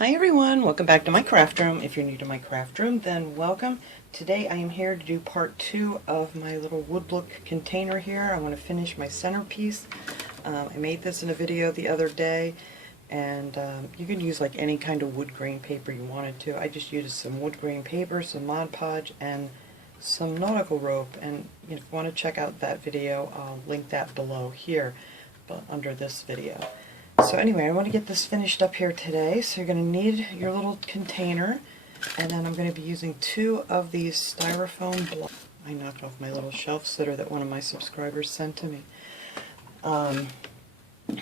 Hi everyone, welcome back to my craft room. If you're new to my craft room, then welcome. Today I am here to do part 2 of my little woodblock container here. I want to finish my centerpiece. I made this in a video the other day, and you can use like any kind of wood grain paper you wanted to. I just used some wood grain paper, some Mod Podge, and some nautical rope. And if you want to check out that video, I'll link that below here, but under this video. So anyway, I want to get this finished up here today. So you're going to need your little container, and then I'm going to be using 2 of these styrofoam blocks. I knocked off my little shelf sitter that one of my subscribers sent to me. You're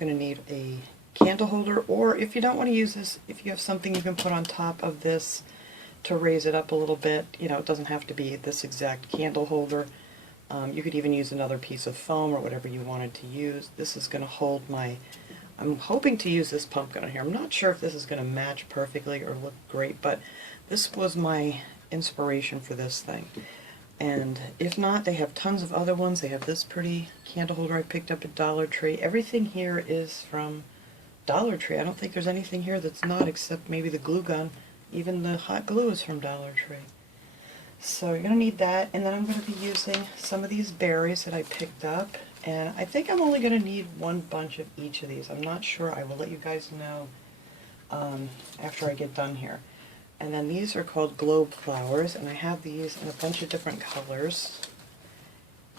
going to need a candle holder, or if you don't want to use this, if you have something you can put on top of this to raise it up a little bit, it doesn't have to be this exact candle holder. You could even use another piece of foam or whatever you wanted to use. This is going to hold my, I'm hoping to use this pumpkin on here. I'm not sure if this is going to match perfectly or look great, but this was my inspiration for this thing. And if not, they have tons of other ones. They have this pretty candle holder I picked up at Dollar Tree. Everything here is from Dollar Tree. I don't think there's anything here that's not, except maybe the glue gun. Even the hot glue is from Dollar Tree. So you're going to need that, and then I'm going to be using some of these berries that I picked up, and I think I'm only going to need one bunch of each of these. I'm not sure. I will let you guys know after I get done here. And then these are called globe flowers, and I have these in a bunch of different colors.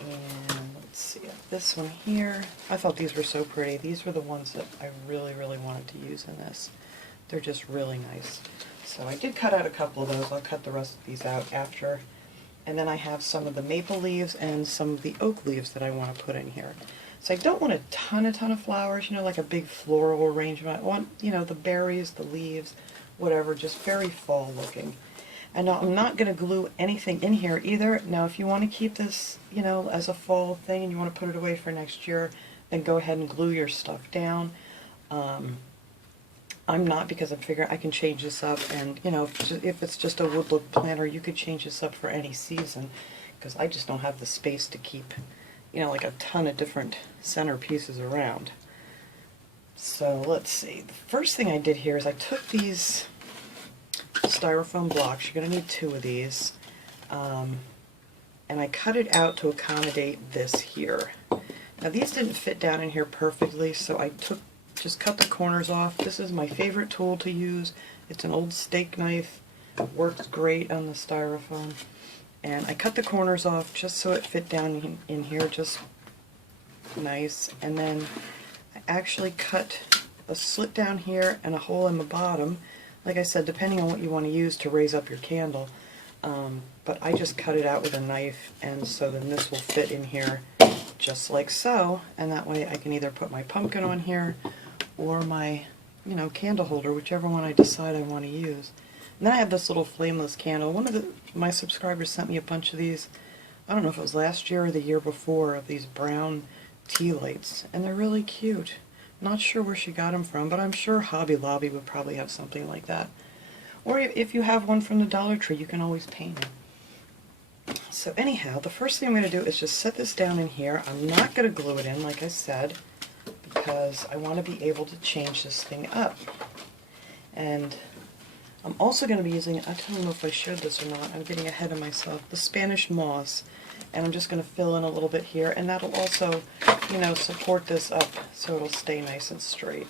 And let's see, this one here, I thought these were so pretty. These were the ones that I really, really wanted to use in this. They're just really nice. So I did cut out a couple of those. I'll cut the rest of these out after. And then I have some of the maple leaves and some of the oak leaves that I want to put in here. So I don't want a ton of flowers, like a big floral arrangement. I want, the berries, the leaves, whatever, just very fall looking. And now I'm not going to glue anything in here either. Now if you want to keep this, as a fall thing and you want to put it away for next year, then go ahead and glue your stuff down. I'm not, because I figure I can change this up, and if it's just a woodblock planter, you could change this up for any season, because I just don't have the space to keep like a ton of different centerpieces around. So let's see, the first thing I did here is I took these styrofoam blocks. You're going to need 2 of these, and I cut it out to accommodate this here. Now these didn't fit down in here perfectly, so I just cut the corners off. This is my favorite tool to use. It's an old steak knife. It works great on the styrofoam. And I cut the corners off just so it fit down in here just nice. And then I actually cut a slit down here and a hole in the bottom. Like I said, depending on what you want to use to raise up your candle. But I just cut it out with a knife, and so then this will fit in here just like so. And that way I can either put my pumpkin on here or my, candle holder, whichever one I decide I want to use. And then I have this little flameless candle. One of my subscribers sent me a bunch of these, I don't know if it was last year or the year before, of these brown tea lights. And they're really cute. Not sure where she got them from, but I'm sure Hobby Lobby would probably have something like that. Or if you have one from the Dollar Tree, you can always paint them. So anyhow, the first thing I'm going to do is just set this down in here. I'm not going to glue it in, like I said, because I want to be able to change this thing up. And I'm also going to be using, I don't know if I showed this or not, I'm getting ahead of myself, the Spanish moss. And I'm just going to fill in a little bit here, and that'll also, support this up so it'll stay nice and straight.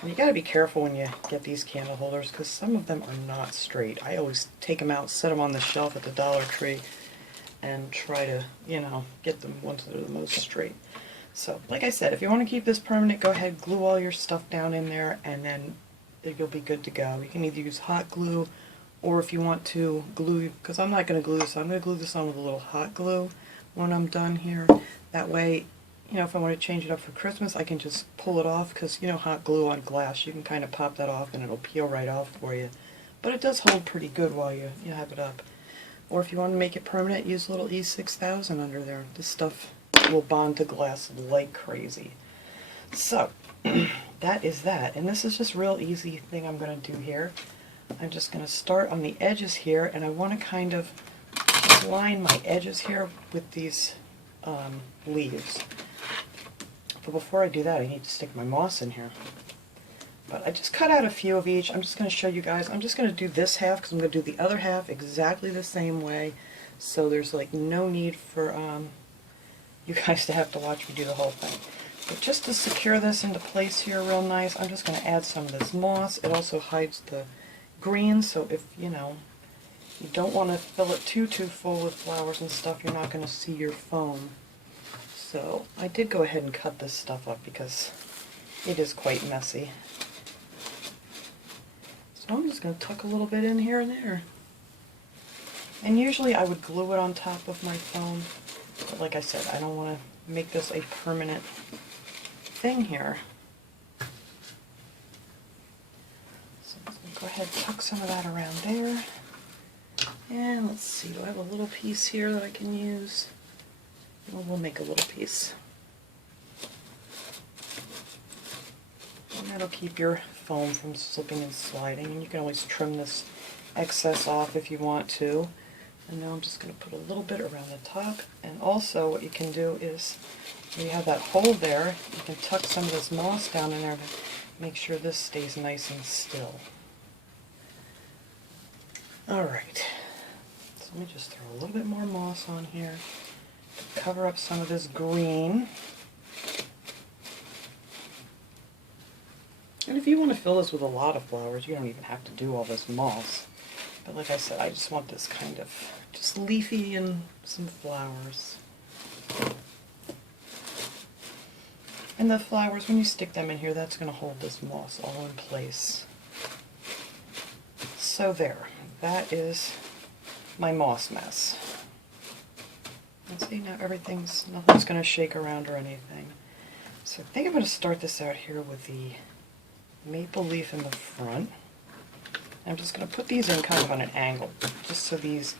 And you got to be careful when you get these candle holders, because some of them are not straight. I always take them out, set them on the shelf at the Dollar Tree, and try to, get them ones that are the most straight. So, like I said, if you want to keep this permanent, go ahead, glue all your stuff down in there, and then you'll be good to go. You can either use hot glue, or if you want to glue, because I'm not going to glue this, I'm going to glue this on with a little hot glue when I'm done here. That way, if I want to change it up for Christmas, I can just pull it off, because, hot glue on glass, you can kind of pop that off and it'll peel right off for you. But it does hold pretty good while you have it up. Or if you want to make it permanent, use a little E6000 under there. This stuff will bond to glass like crazy. So, that is that. And this is just real easy thing I'm going to do here. I'm just going to start on the edges here, and I want to kind of line my edges here with these leaves. But before I do that, I need to stick my moss in here. But I just cut out a few of each. I'm just going to show you guys. I'm just going to do this half because I'm going to do the other half exactly the same way. So there's like no need for you guys to have to watch me do the whole thing. But just to secure this into place here real nice, I'm just going to add some of this moss. It also hides the green, so if, you know, you don't want to fill it too full with flowers and stuff, you're not going to see your foam. So I did go ahead and cut this stuff up because it is quite messy. So I'm just going to tuck a little bit in here and there. And usually I would glue it on top of my foam, but like I said, I don't want to make this a permanent thing here. So I'm going to go ahead and tuck some of that around there. And let's see, do I have a little piece here that I can use? Well, we'll make a little piece. And that'll keep your foam from slipping and sliding. And you can always trim this excess off if you want to. And now I'm just going to put a little bit around the top. And also what you can do is, when you have that hole there, you can tuck some of this moss down in there to make sure this stays nice and still. Alright, so let me just throw a little bit more moss on here to cover up some of this green. And if you want to fill this with a lot of flowers, you don't even have to do all this moss. But like I said, I just want this kind of just leafy and some flowers. And the flowers, when you stick them in here, that's going to hold this moss all in place. So there, that is my moss mess. And see, now nothing's going to shake around or anything. So I think I'm going to start this out here with the maple leaf in the front. I'm just going to put these in kind of on an angle, just so these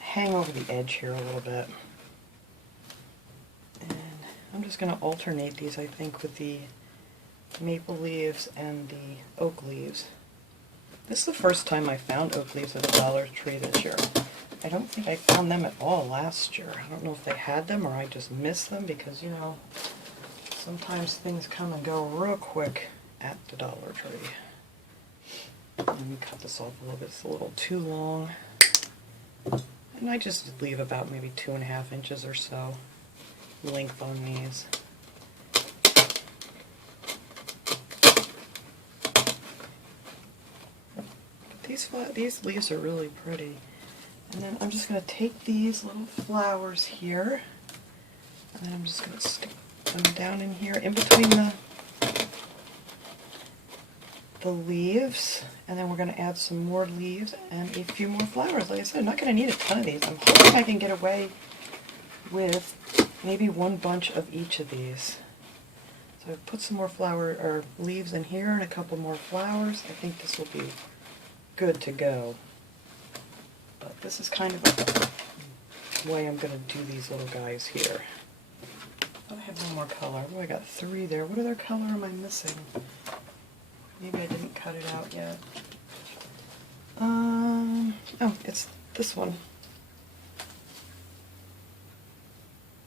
hang over the edge here a little bit. And I'm just going to alternate these, I think, with the maple leaves and the oak leaves. This is the first time I found oak leaves at a Dollar Tree this year. I don't think I found them at all last year. I don't know if they had them or I just missed them because, you know, sometimes things come and go real quick at the Dollar Tree. Let me cut this off a little bit. It's a little too long. And I just leave about maybe 2.5 inches or so length on these. But these leaves are really pretty. And then I'm just going to take these little flowers here, and then I'm just going to stick them down in here in between the leaves, and then we're going to add some more leaves and a few more flowers. Like I said, I'm not going to need a ton of these. I'm hoping I can get away with maybe one bunch of each of these. So I've put some more leaves in here and a couple more flowers. I think this will be good to go. But this is kind of the way I'm going to do these little guys here. Oh, I have one more color. Oh, I got 3 there. What other color am I missing? Maybe I didn't cut it out yet. Oh, it's this one.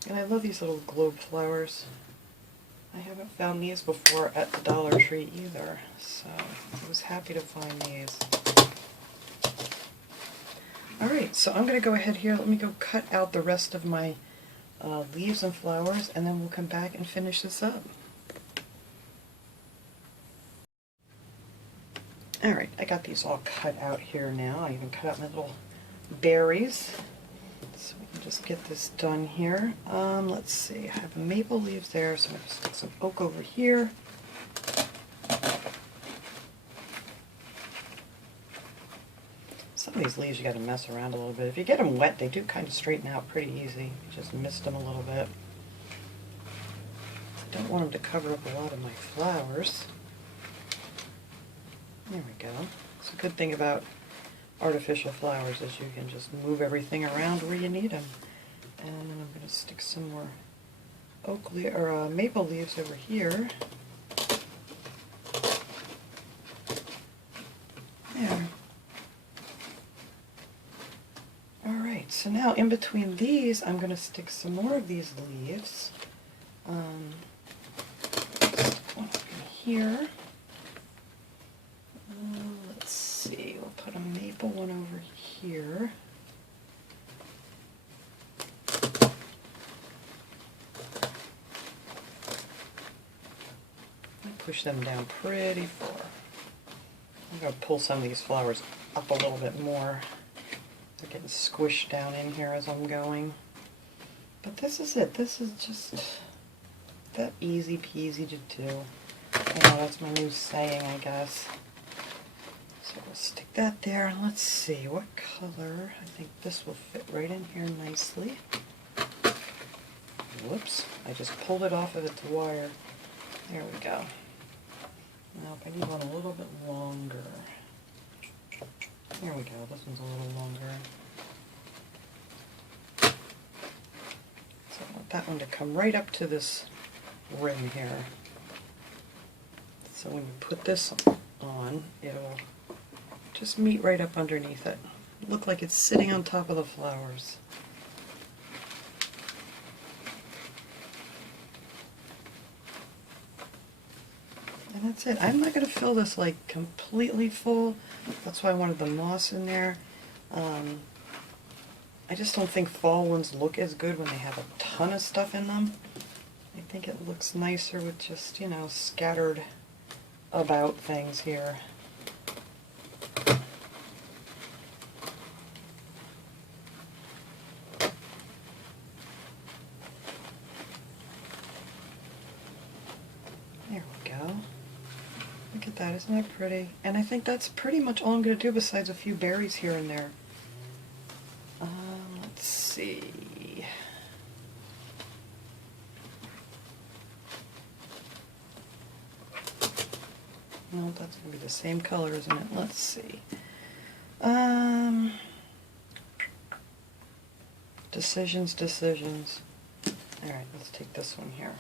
And I love these little globe flowers. I haven't found these before at the Dollar Tree either, so I was happy to find these. Alright, so I'm going to go ahead here. Let me go cut out the rest of my leaves and flowers, and then we'll come back and finish this up. Alright, I got these all cut out here now. I even cut out my little berries. So we can just get this done here. Let's see, I have the maple leaves there, so I'm going to stick some oak over here. Some of these leaves you got to mess around a little bit. If you get them wet, they do kind of straighten out pretty easy. You just mist them a little bit. I don't want them to cover up a lot of my flowers. There we go. It's a good thing about artificial flowers is you can just move everything around where you need them. And then I'm going to stick some more maple leaves over here. There. Alright, so now in between these, I'm going to stick some more of these leaves. Stick one up in here. put a maple one over here. Push them down pretty far. I'm going to pull some of these flowers up a little bit more. They're getting squished down in here as I'm going. But this is it. This is just that easy peasy to do. You know, that's my new saying, I guess. So we'll stick that there. Let's see, what color? I think this will fit right in here nicely. Whoops, I just pulled it off of its wire. There we go. Now if I need one a little bit longer. There we go, this one's a little longer. So I want that one to come right up to this rim here. So when you put this on, it'll just meet right up underneath it. Look like it's sitting on top of the flowers. And that's it. I'm not going to fill this like completely full. That's why I wanted the moss in there. I just don't think fall ones look as good when they have a ton of stuff in them. I think it looks nicer with just, you know, scattered about things here. There we go. Look at that, isn't that pretty? And I think that's pretty much all I'm going to do besides a few berries here and there. Let's see. No, that's going to be the same color, isn't it? Let's see. Decisions. Alright, let's take this one here.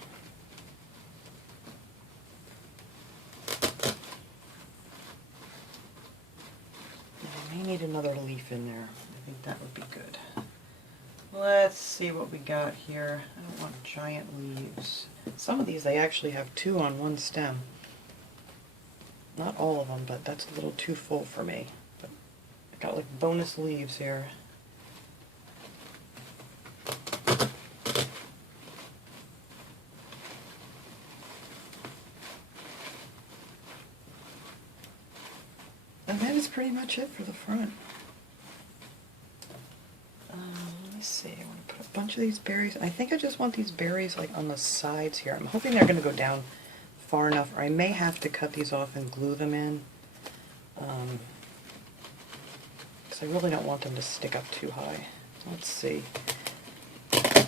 I may need another leaf in there. I think that would be good. Let's see what we got here. I don't want giant leaves. Some of these they actually have two on one stem. Not all of them, but that's a little too full for me. But I got like bonus leaves here. And that is pretty much it for the front. Let's see, I want to put a bunch of these berries. I think I just want these berries like on the sides here. I'm hoping they're going to go down far enough, or I may have to cut these off and glue them in. Because I really don't want them to stick up too high. Let's see. Let's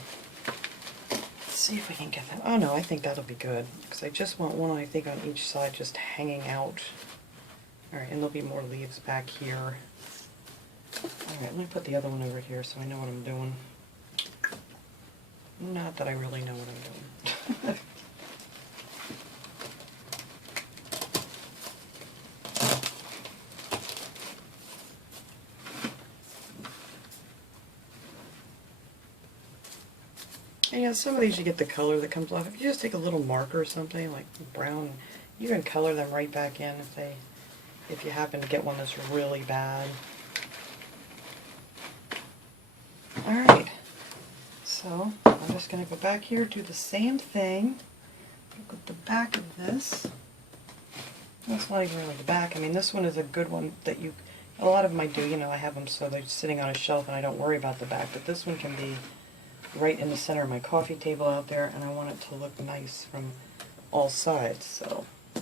see if we can get that. Oh no, I think that'll be good. Because I just want one, I think, on each side just hanging out. Alright, and there'll be more leaves back here. Alright, let me put the other one over here so I know what I'm doing. Not that I really know what I'm doing. And yeah, some of these you get the color that comes off. If you just take a little marker or something, like brown, you can color them right back in if you happen to get one that's really bad. Alright, so I'm just going to go back here, do the same thing with the back of this. That's not even really the back. I mean, this one is a good one that a lot of them I do, you know, I have them so they're sitting on a shelf and I don't worry about the back, but this one can be right in the center of my coffee table out there, and I want it to look nice from all sides, so I'm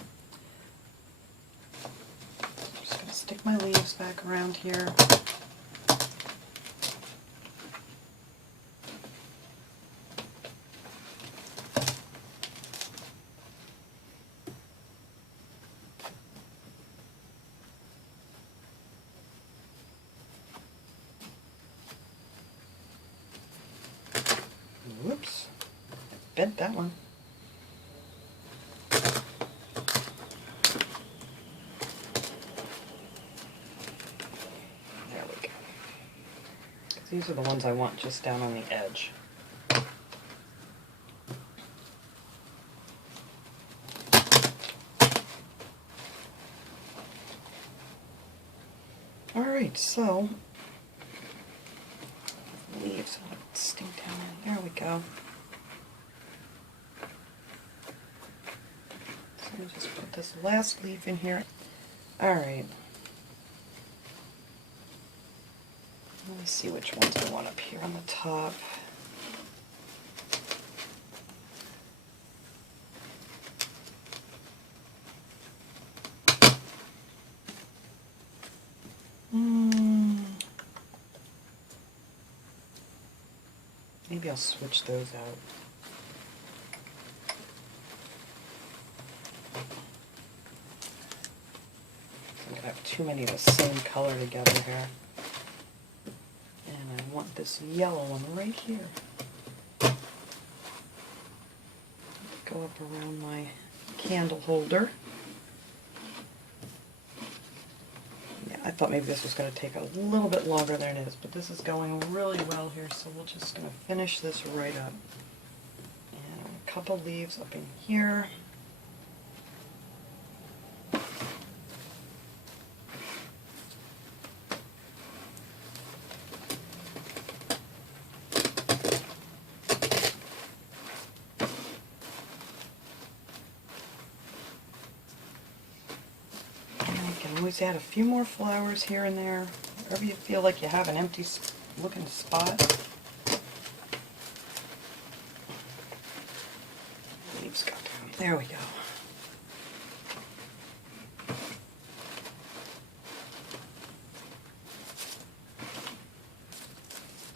just going to stick my leaves back around here. Whoops, bent that one. There we go. These are the ones I want just down on the edge. Alright, so leaves stink down in. There we go. So let me just put this last leaf in here. Alright. Let me see which ones I want up here on the top. Maybe I'll switch those out. I'm going to have too many of the same color together here. And I want this yellow one right here. Go up around my candle holder. I thought maybe this was going to take a little bit longer than it is, but this is going really well here, so we're just going to finish this right up. And a couple leaves up in here. Always add a few more flowers here and there, wherever you feel like you have an empty looking spot. Leaves got down. There we go.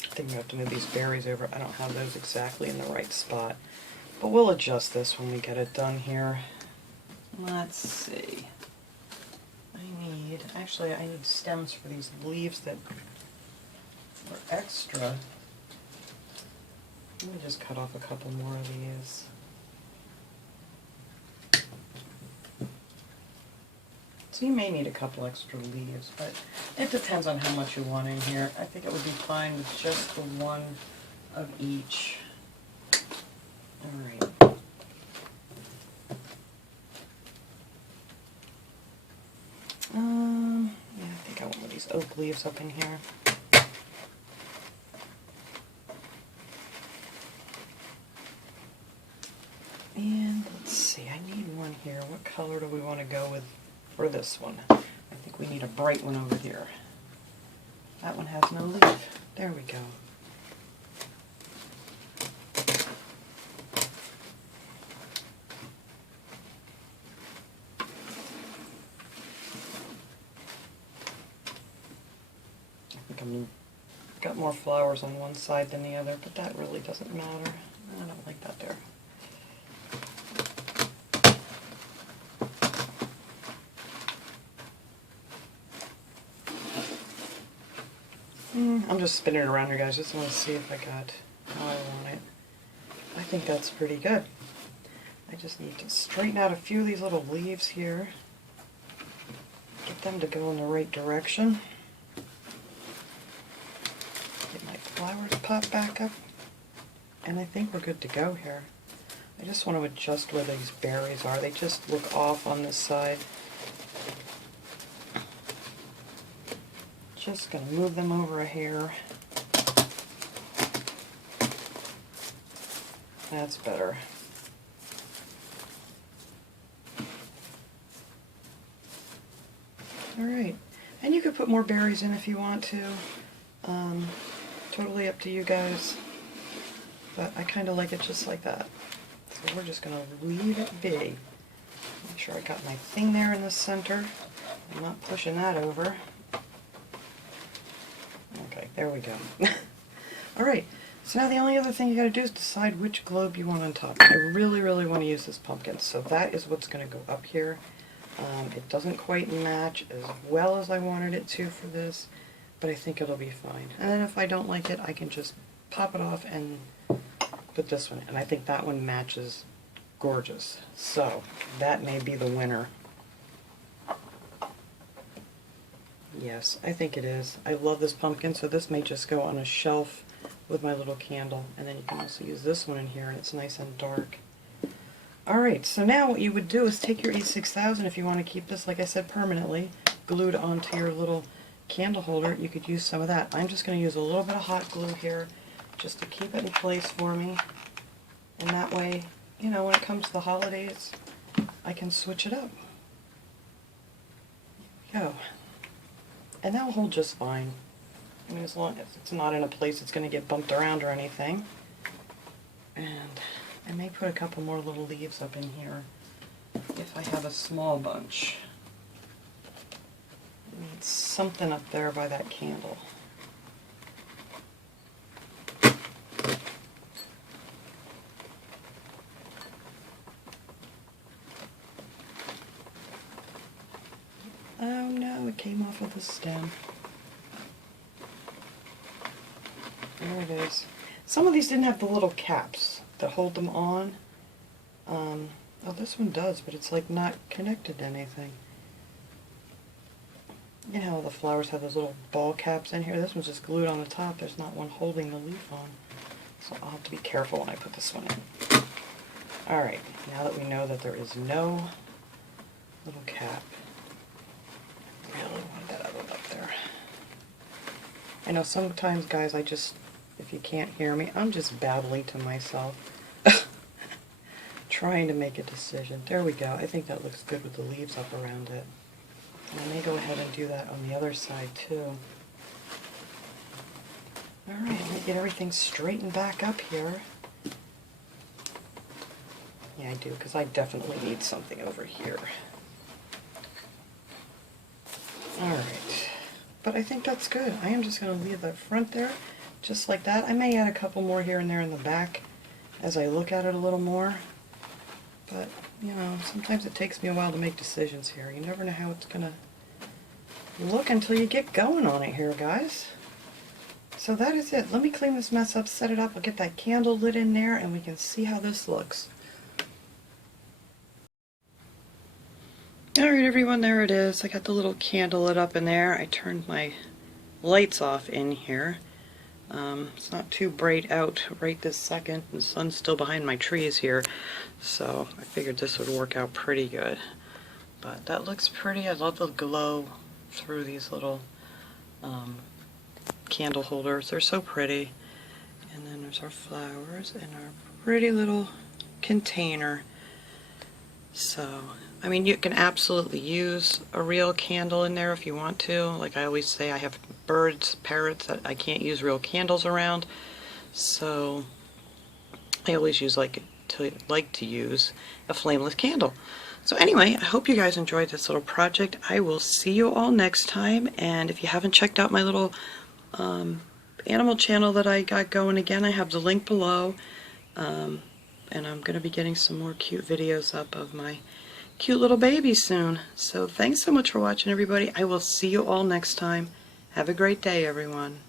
I think we have to move these berries over. I don't have those exactly in the right spot, but we'll adjust this when we get it done here. Let's see. Actually, I need stems for these leaves that are extra. Let me just cut off a couple more of these. So you may need a couple extra leaves, but it depends on how much you want in here. I think it would be fine with just the one of each. All right. Yeah, I think I want one of these oak leaves up in here. And let's see, I need one here. What color do we want to go with for this one? I think we need a bright one over here. That one has no leaf. There we go. Got more flowers on one side than the other, but that really doesn't matter. I don't like that there. I'm just spinning it around here, guys, just want to see if I got how I want it. I think that's pretty good. I just need to straighten out a few of these little leaves here. Get them to go in the right direction. Flowers pop back up, and I think we're good to go here. I just want to adjust where these berries are. They just look off on this side. Just going to move them over a hair. That's better. Alright, and you could put more berries in if you want to. Totally up to you guys, but I kind of like it just like that. So we're just going to leave it be. Make sure I got my thing there in the center. I'm not pushing that over. Okay, there we go. Alright, so now the only other thing you got to do is decide which globe you want on top. I really, really want to use this pumpkin, so that is what's going to go up here. It doesn't quite match as well as I wanted it to for this, but I think it'll be fine. And then if I don't like it, I can just pop it off and put this one in. And I think that one matches gorgeous. So that may be the winner. Yes, I think it is. I love this pumpkin, so this may just go on a shelf with my little candle. And then you can also use this one in here, and it's nice and dark. Alright, so now what you would do is take your E6000 if you want to keep this, like I said, permanently glued onto your little candle holder, you could use some of that. I'm just going to use a little bit of hot glue here just to keep it in place for me. And that way, you know, when it comes to the holidays, I can switch it up. There we go. And that will hold just fine. I mean, as long as it's not in a place it's going to get bumped around or anything. And I may put a couple more little leaves up in here if I have a small bunch. I need something up there by that candle. Oh no, it came off of the stem. There it is. Some of these didn't have the little caps that hold them on. Oh, this one does, but it's like not connected to anything. You know how the flowers have those little ball caps in here? This one's just glued on the top. There's not one holding the leaf on. So I'll have to be careful when I put this one in. Alright, now that we know that there is no little cap, I really want that other one up there. I know sometimes, guys, if you can't hear me, I'm just babbling to myself. Trying to make a decision. There we go. I think that looks good with the leaves up around it. And I may go ahead and do that on the other side too. Alright, let me get everything straightened back up here. Yeah, I do, because I definitely need something over here. Alright. But I think that's good. I am just going to leave the front there, just like that. I may add a couple more here and there in the back as I look at it a little more. But, you know, sometimes it takes me a while to make decisions here. You never know how it's going to look until you get going on it here, guys. So that is it. Let me clean this mess up, set it up. I'll get that candle lit in there, and we can see how this looks. Alright, everyone, there it is. I got the little candle lit up in there. I turned my lights off in here. It's not too bright out right this second. The sun's still behind my trees here, so I figured this would work out pretty good. But that looks pretty. I love the glow through these little candle holders. They're so pretty. And then there's our flowers and our pretty little container. So, I mean, you can absolutely use a real candle in there if you want to. Like I always say, I have birds, parrots that I can't use real candles around. So I always use like to use a flameless candle. So anyway, I hope you guys enjoyed this little project. I will see you all next time. And if you haven't checked out my little animal channel that I got going again, I have the link below. And I'm going to be getting some more cute videos up of my cute little babies soon. So thanks so much for watching, everybody. I will see you all next time. Have a great day, everyone.